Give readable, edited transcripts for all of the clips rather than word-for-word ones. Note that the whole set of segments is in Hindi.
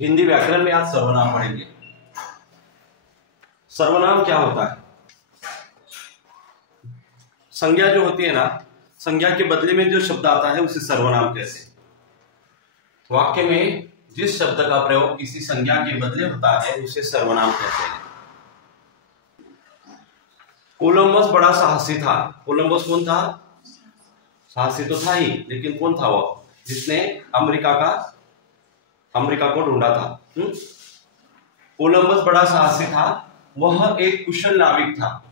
हिंदी व्याकरण में आज सर्वनाम पढ़ेंगे। सर्वनाम क्या होता है? संज्ञा जो होती है ना, संज्ञा के बदले में जो शब्द आता है उसे सर्वनाम कहते हैं। वाक्य में जिस शब्द का प्रयोग किसी संज्ञा के बदले होता है उसे सर्वनाम कहते हैं। कोलंबस बड़ा साहसी था। कोलंबस कौन था? साहसी तो था ही, लेकिन कौन था वो जिसने अमेरिका को ढूंढा था? कोलंबस बड़ा साहसी था, वह एक कुशल नाविक था।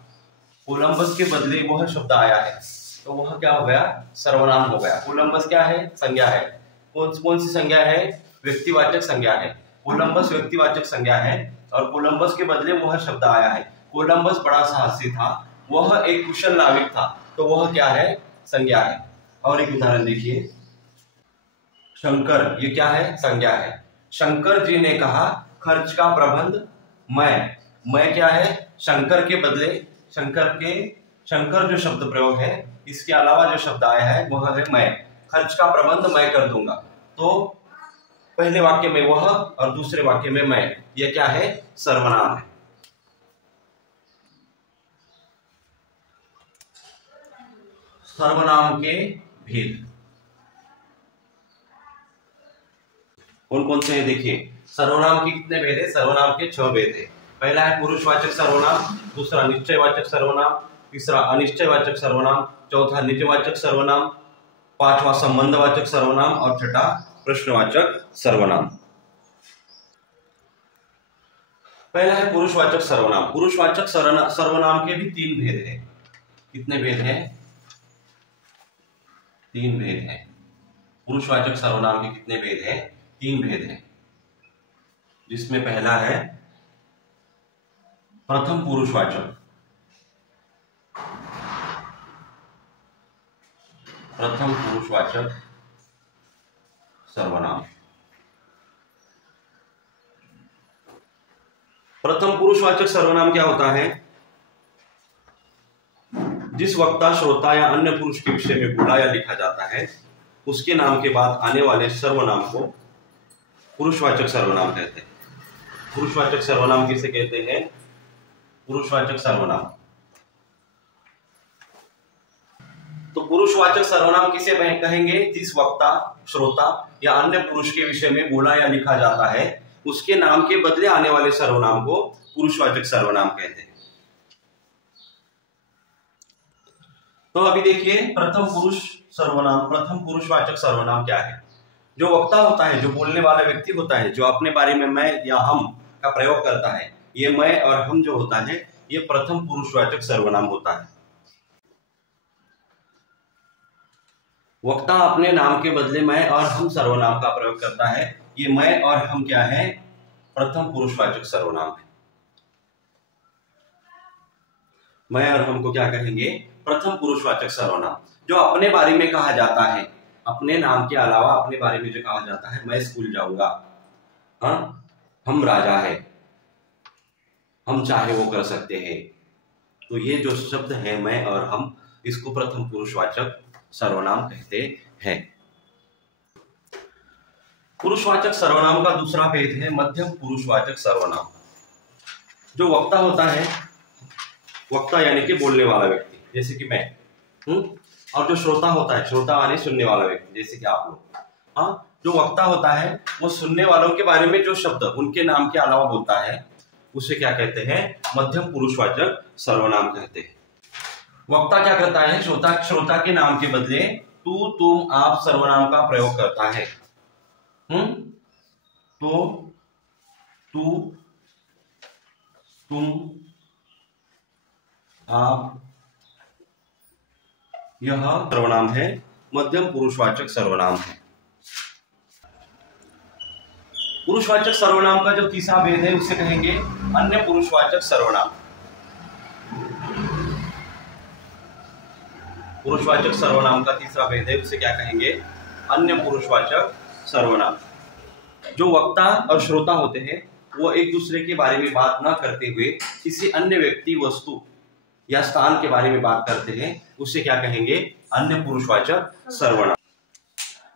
कोलंबस के बदले वह शब्द आया है तो वह क्या हो गया? सर्वनाम हो गया। कोलंबस क्या है? संज्ञा है। कौन सी संज्ञा है? व्यक्तिवाचक संज्ञा है। कोलंबस व्यक्तिवाचक संज्ञा है और कोलंबस के बदले वह शब्द आया है। कोलंबस बड़ा साहसी था, वह एक कुशल नाविक था, तो वह क्या है? संज्ञा है। और एक उदाहरण देखिए, शंकर, ये क्या है? संज्ञा है। शंकर जी ने कहा खर्च का प्रबंध मैं क्या है? शंकर के बदले शंकर जो शब्द प्रयोग है, इसके अलावा जो शब्द आया है वह है मैं। खर्च का प्रबंध मैं कर दूंगा। तो पहले वाक्य में वह और दूसरे वाक्य में मैं, यह क्या है? सर्वनाम है। सर्वनाम के भेद कौन कौन से हैं? देखिए, सर्वनाम के कितने भेद है? सर्वनाम के 6 भेद है। पहला है पुरुषवाचक सर्वनाम, दूसरा निश्चयवाचक सर्वनाम, तीसरा अनिश्चयवाचक सर्वनाम, चौथा निजवाचक सर्वनाम, पांचवा संबंधवाचक सर्वनाम और छठा प्रश्नवाचक सर्वनाम। पहला है पुरुषवाचक सर्वनाम। पुरुषवाचक सर्वनाम के भी 3 भेद है। कितने भेद है? 3 भेद है। पुरुषवाचक सर्वनाम के कितने भेद है? 3 भेद है, जिसमें पहला है प्रथम पुरुषवाचक। प्रथम पुरुषवाचक सर्वनाम। प्रथम पुरुषवाचक सर्वनाम क्या होता है? जिस वक्ता, श्रोता या अन्य पुरुष के विषय में बोला या लिखा जाता है उसके नाम के बाद आने वाले सर्वनाम को पुरुषवाचक सर्वनाम कहते हैं। पुरुषवाचक सर्वनाम किसे कहते हैं? पुरुषवाचक सर्वनाम। तो पुरुषवाचक सर्वनाम किसे कहेंगे? जिस वक्ता, श्रोता या अन्य पुरुष के विषय में बोला या लिखा जाता है उसके नाम के बदले आने वाले सर्वनाम को पुरुषवाचक सर्वनाम कहते हैं। तो अभी देखिए, प्रथम पुरुषवाचक सर्वनाम क्या है? जो वक्ता होता है, जो बोलने वाला व्यक्ति होता है, जो अपने बारे में मैं या हम का प्रयोग करता है, ये मैं और हम जो होता है ये प्रथम पुरुषवाचक सर्वनाम होता है। वक्ता अपने नाम के बदले मैं और हम सर्वनाम का प्रयोग करता है, ये मैं और हम क्या है? प्रथम पुरुषवाचक सर्वनाम है। मैं और हम को क्या कहेंगे? प्रथम पुरुषवाचक सर्वनाम। जो अपने बारे में कहा जाता है, अपने नाम के अलावा अपने बारे में जो कहा जाता है, मैं स्कूल जाऊंगा, हम राजा है, हम चाहे वो कर सकते हैं, तो ये जो शब्द है मैं और हम, इसको प्रथम पुरुषवाचक सर्वनाम कहते हैं। पुरुषवाचक सर्वनाम का दूसरा भेद है मध्यम पुरुषवाचक सर्वनाम। जो वक्ता होता है, वक्ता यानी कि बोलने वाला व्यक्ति, जैसे कि मैं, और जो श्रोता होता है, श्रोता यानी सुनने वाला व्यक्ति, जैसे कि आप लोग। जो वक्ता होता है वो सुनने वालों के बारे में जो शब्द उनके नाम के अलावा बोलता है उसे क्या कहते हैं? मध्यम पुरुषवाचक सर्वनाम कहते हैं। वक्ता क्या करता है? श्रोता के नाम के बदले तू, तुम, आप सर्वनाम का प्रयोग करता है। तो तू, तुम, आप, यह सर्वनाम है, मध्यम पुरुषवाचक सर्वनाम है। पुरुषवाचक सर्वनाम का जो तीसरा भेद है उसे कहेंगे अन्य पुरुषवाचक सर्वनाम। पुरुषवाचक सर्वनाम का तीसरा भेद है, उसे क्या कहेंगे? अन्य पुरुषवाचक सर्वनाम। जो वक्ता और श्रोता होते हैं वो एक दूसरे के बारे में बात ना करते हुए किसी अन्य व्यक्ति, वस्तु या स्थान के बारे में बात करते हैं, उसे क्या कहेंगे? अन्य पुरुषवाचक सर्वनाम।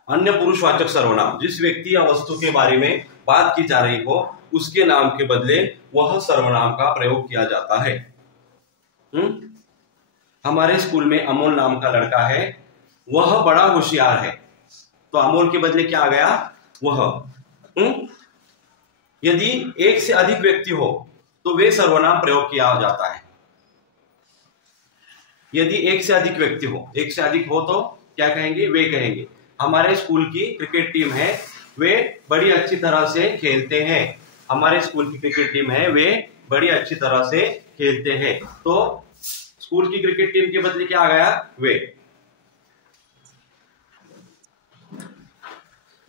अन्य पुरुषवाचक सर्वनाम, जिस व्यक्ति या वस्तु के बारे में बात की जा रही हो उसके नाम के बदले वह सर्वनाम का प्रयोग किया जाता है। हमारे स्कूल में अमोल नाम का लड़का है, वह बड़ा होशियार है, तो अमोल के बदले क्या आ गया? वह। यदि एक से अधिक व्यक्ति हो तो वे सर्वनाम प्रयोग किया जाता है। यदि एक से अधिक व्यक्ति हो, एक से अधिक हो तो क्या कहेंगे? वे कहेंगे। हमारे स्कूल की क्रिकेट टीम है, वे बड़ी अच्छी तरह से खेलते हैं। हमारे स्कूल की क्रिकेट टीम है, वे बड़ी अच्छी तरह से खेलते हैं। तो स्कूल की क्रिकेट टीम के बदले क्या आ गया? वे।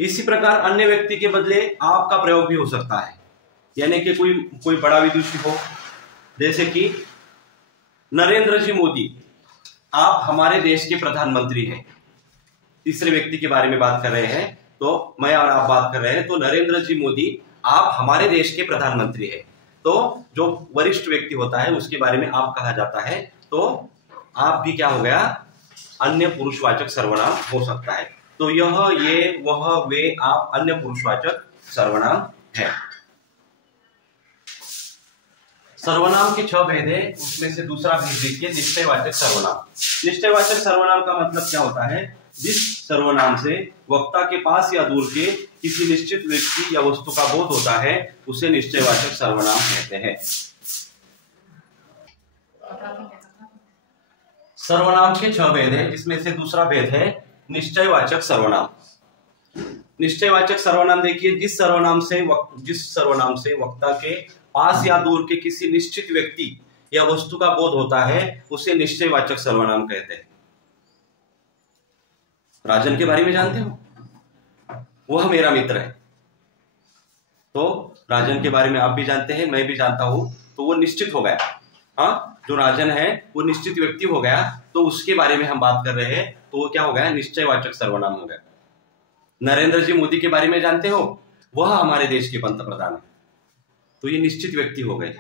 इसी प्रकार अन्य व्यक्ति के बदले आपका प्रयोग भी हो सकता है, यानी कि कोई बड़ा विदुषी हो, जैसे कि नरेंद्र जी मोदी, आप हमारे देश के प्रधानमंत्री हैं। तीसरे व्यक्ति के बारे में बात कर रहे हैं, तो मैं और आप बात कर रहे हैं, तो नरेंद्र जी मोदी आप हमारे देश के प्रधानमंत्री हैं। तो जो वरिष्ठ व्यक्ति होता है उसके बारे में आप कहा जाता है, तो आप भी क्या हो गया? अन्य पुरुषवाचक सर्वनाम हो सकता है। तो यह, ये, वह, वे, आप अन्य पुरुषवाचक सर्वनाम है। सर्वनाम के 6 भेद है, उसमें से दूसरा भेद देखिए, निश्चयवाचक सर्वनाम। निश्चयवाचक सर्वनाम का मतलब क्या होता है? जिस सर्वनाम से वक्ता के पास या दूर के किसी निश्चित व्यक्ति या वस्तु का बोध होता है उसे निश्चयवाचक सर्वनाम कहते हैं। सर्वनाम के 6 भेद है, इसमें से दूसरा भेद है निश्चयवाचक सर्वनाम। निश्चयवाचक सर्वनाम देखिए, जिस सर्वनाम से वक्ता के पास या दूर के किसी निश्चित व्यक्ति या वस्तु का बोध होता है उसे निश्चयवाचक सर्वनाम कहते हैं। राजन के बारे में जानते हो? वह मेरा मित्र है। तो राजन के बारे में आप भी जानते हैं, मैं भी जानता हूं, तो वो निश्चित हो गया। हाँ, जो राजन है वो निश्चित व्यक्ति हो गया, तो उसके बारे में हम बात कर रहे हैं, तो वो क्या हो गया? निश्चयवाचक सर्वनाम हो गया। नरेंद्र जी मोदी के बारे में जानते हो? वह हमारे देश के पंतप्रधान है, तो ये निश्चित व्यक्ति हो गए।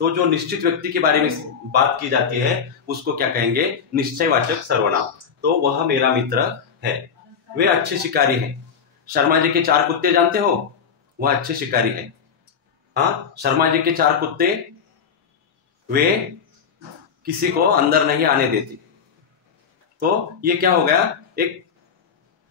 तो जो निश्चित व्यक्ति के बारे में बात की जाती है उसको क्या कहेंगे? निश्चयवाचक सर्वनाम। तो वह मेरा मित्र है, वे अच्छे शिकारी हैं। शर्मा जी के 4 कुत्ते जानते हो? वह अच्छे शिकारी है। हाँ, शर्मा जी के 4 कुत्ते, वे किसी को अंदर नहीं आने देते। तो ये क्या हो गया? एक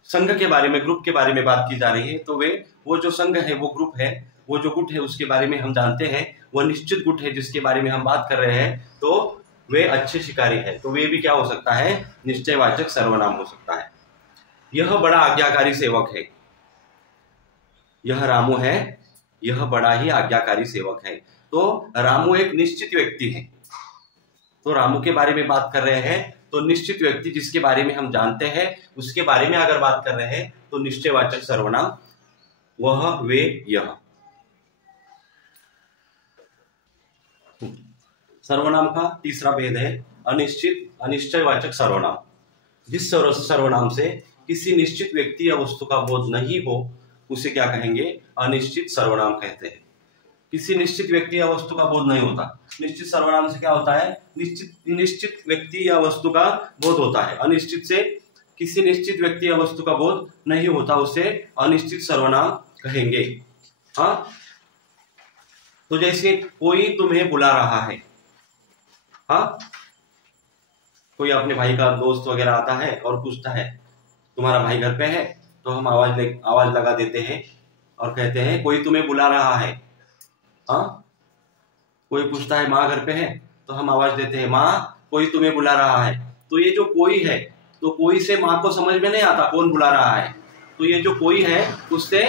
संघ के बारे में, ग्रुप के बारे में बात की जा रही है, तो वो जो संघ है, वो ग्रुप है, वो जो गुट है उसके बारे में हम जानते हैं, वह निश्चित गुट है जिसके बारे में हम बात कर रहे हैं, तो वे अच्छे शिकारी है। तो वे भी क्या हो सकता है? निश्चयवाचक सर्वनाम हो सकता है। यह बड़ा आज्ञाकारी सेवक है। यह रामू है, यह बड़ा ही आज्ञाकारी सेवक है। तो रामू एक निश्चित व्यक्ति है, तो रामू के बारे में बात कर रहे हैं, तो निश्चित व्यक्ति जिसके बारे में हम जानते हैं उसके बारे में अगर बात कर रहे हैं तो निश्चयवाचक सर्वनाम वह, वे, यह। सर्वनाम का तीसरा भेद है अनिश्चयवाचक सर्वनाम। जिस सर्वनाम से किसी निश्चित व्यक्ति या वस्तु का बोध नहीं हो उसे क्या कहेंगे? अनिश्चित सर्वनाम कहते हैं। किसी निश्चित व्यक्ति या वस्तु का बोध नहीं होता, निश्चित सर्वनाम से क्या होता है? निश्चित व्यक्ति या वस्तु का बोध होता है। अनिश्चित से किसी निश्चित व्यक्ति या वस्तु का बोध नहीं होता, उसे अनिश्चित सर्वनाम कहेंगे। हाँ, तो जैसे कोई तुम्हें बुला रहा है। हाँ, कोई अपने भाई का दोस्त वगैरह आता है और पूछता है तुम्हारा भाई घर पे है, तो हम आवाज लगा देते हैं और कहते हैं कोई तुम्हें बुला रहा है। हाँ, कोई पूछता है माँ घर पे है, तो हम आवाज देते हैं माँ कोई तुम्हें बुला रहा है। तो ये जो कोई है, तो कोई से माँ को समझ में नहीं आता कौन बुला रहा है, तो ये जो कोई है उससे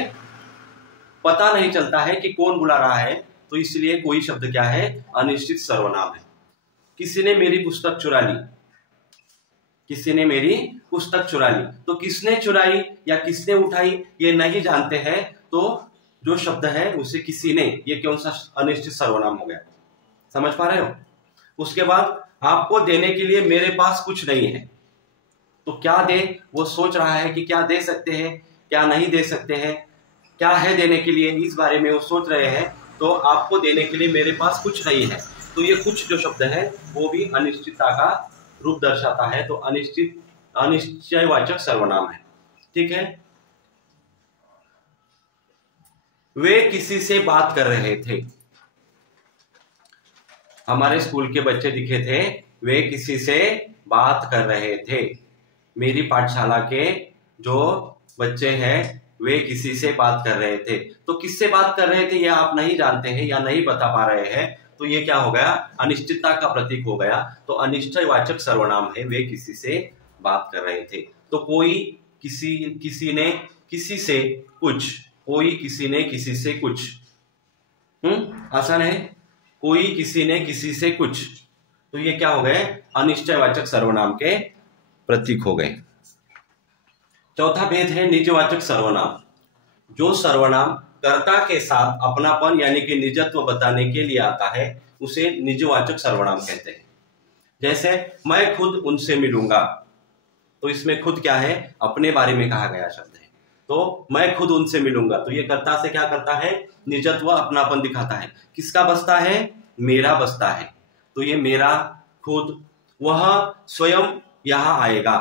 पता नहीं चलता है कि कौन बुला रहा है, तो इसलिए कोई शब्द क्या है? अनिश्चित सर्वनाम है। किसी ने मेरी पुस्तक चुरा ली, किसी ने मेरी पुस्तक चुरा ली, तो किसने चुराई या किसने उठाई ये नहीं जानते हैं, तो जो शब्द है उसे किसी ने, ये कौन सा अनिश्चित सर्वनाम हो गया? समझ पा रहे हो? उसके बाद आपको देने के लिए मेरे पास कुछ नहीं है, तो क्या दे? वो सोच रहा है कि क्या दे सकते हैं, क्या नहीं दे सकते हैं, क्या है देने के लिए, इस बारे में वो सोच रहे हैं। तो आपको देने के लिए मेरे पास कुछ नहीं है, तो ये कुछ जो शब्द है वो भी अनिश्चितता का रूप दर्शाता है, तो अनिश्चयवाचक सर्वनाम है। ठीक है, वे किसी से बात कर रहे थे। हमारे स्कूल के बच्चे दिखे थे, वे किसी से बात कर रहे थे। मेरी पाठशाला के जो बच्चे हैं वे किसी से बात कर रहे थे। तो किससे बात कर रहे थे ये आप नहीं जानते हैं या नहीं बता पा रहे हैं, तो ये क्या हो गया, अनिश्चितता का प्रतीक हो गया। तो अनिश्चयवाचक सर्वनाम है, वे किसी से बात कर रहे थे। तो कोई, किसी ने किसी से कुछ, कोई किसी ने किसी से कुछ, आसान है, कोई किसी ने किसी से कुछ। तो ये क्या हो गए, अनिश्चयवाचक सर्वनाम के प्रतीक हो गए। चौथा भेद है निजवाचक सर्वनाम। जो सर्वनाम कर्ता के साथ अपनापन यानी कि निजत्व बताने के लिए आता है उसे निजवाचक सर्वनाम कहते हैं। जैसे मैं खुद उनसे मिलूंगा, तो इसमें खुद क्या है, अपने बारे में कहा गया शब्द है। तो मैं खुद उनसे मिलूंगा, तो ये कर्ता से क्या करता है, निजत्व अपनापन दिखाता है। किसका बसता है, मेरा बसता है। तो ये मेरा, खुद, वह स्वयं यहां आएगा,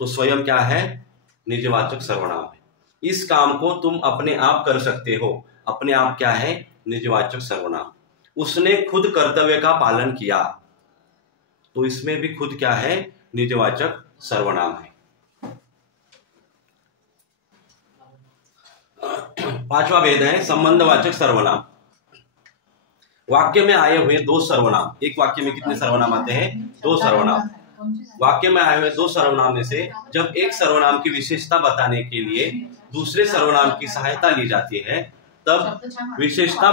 तो स्वयं क्या है, निजवाचक सर्वनाम है। इस काम को तुम अपने आप कर सकते हो, अपने आप क्या है, निजवाचक सर्वनाम। उसने खुद कर्तव्य का पालन किया, तो इसमें भी खुद क्या है, निजवाचक सर्वनाम है। पांचवा भेद है संबंधवाचक सर्वनाम। वाक्य में आए हुए दो सर्वनाम, एक वाक्य में कितने सर्वनाम आते हैं, दो सर्वनाम। वाक्य में आए हुए दो सर्वनाम में से जब एक सर्वनाम की विशेषता बताने के लिए दूसरे सर्वनाम की सहायता ली जाती है, तब विशेषता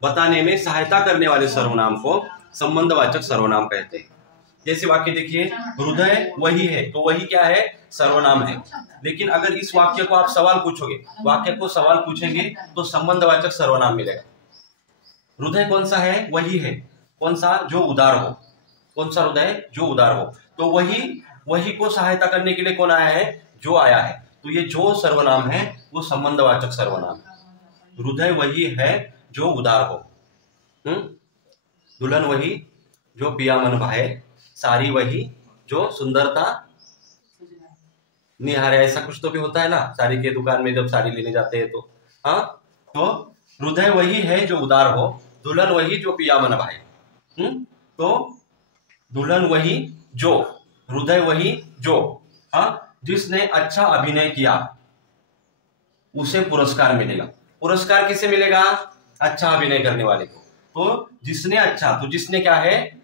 बताने में सहायता करने वाले सर्वनाम को संबंधवाचक सर्वनाम कहते हैं। जैसे वाक्य देखिए, हृदय वही है, तो वही क्या है, सर्वनाम है। लेकिन अगर इस वाक्य को आप सवाल पूछोगे, वाक्य को सवाल पूछेंगे तो संबंधवाचक सर्वनाम मिलेगा। हृदय कौन सा है, वही है, कौन सा, जो उदार हो, कौन सा हृदय, जो उदार हो। तो वही को सहायता करने के लिए कौन आया है, जो आया है। तो ये जो सर्वनाम है वो संबंधवाचक सर्वनाम है। हृदय वही है जो उदार हो, दुल्हन वही जो पिया मन भाए, साड़ी वही जो सुंदरता निहारे, ऐसा कुछ तो भी होता है ना, साड़ी के दुकान में जब साड़ी लेने जाते हैं तो। हाँ, तो हृदय वही है जो उदार हो, दुल्हन वही जो पिया मन भाए। तो दुल्हन वही जो, हृदय वही जो, हाँ, जिसने अच्छा अभिनय किया उसे पुरस्कार मिलेगा। पुरस्कार किसे मिलेगा, अच्छा अभिनय करने वाले को। तो जिसने अच्छा, तो जिसने क्या है,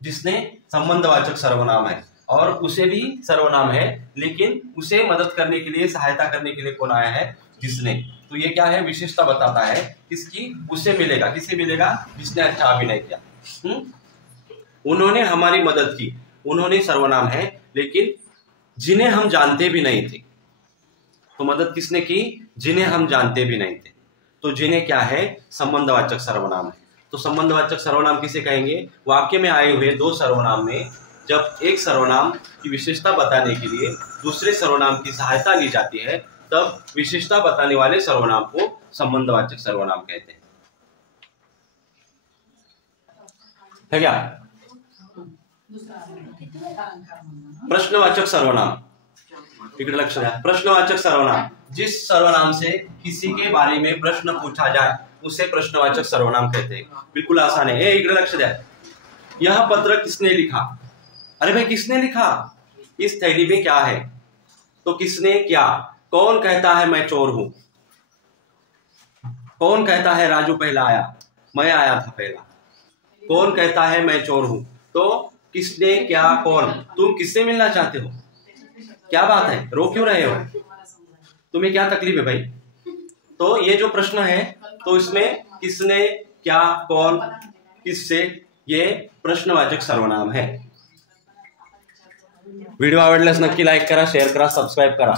जिसने संबंधवाचक सर्वनाम है, और उसे भी सर्वनाम है, लेकिन उसे मदद करने के लिए, सहायता करने के लिए कौन आया है, जिसने। तो ये क्या है, विशेषता बताता है किसकी, उसे मिलेगा। किसे मिलेगा, जिसने अच्छा अभिनय किया। उन्होंने हमारी मदद की, उन्होंने सर्वनाम है, लेकिन जिन्हें हम जानते भी नहीं थे। तो मदद किसने की, जिन्हें हम जानते भी नहीं थे। तो जिन्हें क्या है, संबंधवाचक सर्वनाम है। तो संबंधवाचक सर्वनाम किसे कहेंगे, वाक्य में आए हुए दो सर्वनाम में जब एक सर्वनाम की विशेषता बताने के लिए दूसरे सर्वनाम की सहायता ली जाती है, तब विशेषता बताने वाले सर्वनाम को संबंधवाचक सर्वनाम कहते हैं। है क्या। प्रश्नवाचक सर्वनाम, इकडे लक्ष द्या। प्रश्नवाचक सर्वनाम, जिस सर्वनाम से किसी के बारे में प्रश्न पूछा जाए उसे प्रश्नवाचक सर्वनाम कहते हैं। बिल्कुल आसान है। इकडे लक्ष द्या। यह पत्र किसने लिखा, अरे भाई किसने लिखा, इस थैली में क्या है, तो किसने क्या। कौन कहता है मैं चोर हूं, कौन कहता है राजू पहला आया, मैं आया था पहला। कौन कहता है मैं चोर हूं, तो किसने क्या कौन। तुम किससे मिलना चाहते हो, क्या बात है, रो क्यों रहे हो, तुम्हें क्या तकलीफ है भाई। तो ये जो प्रश्न है, तो इसमें किसने क्या कौन किससे, ये प्रश्नवाचक सर्वनाम है। व्हिडिओ आवडल्यास नक्की लाईक करा, शेअर करा, सबस्क्राईब करा।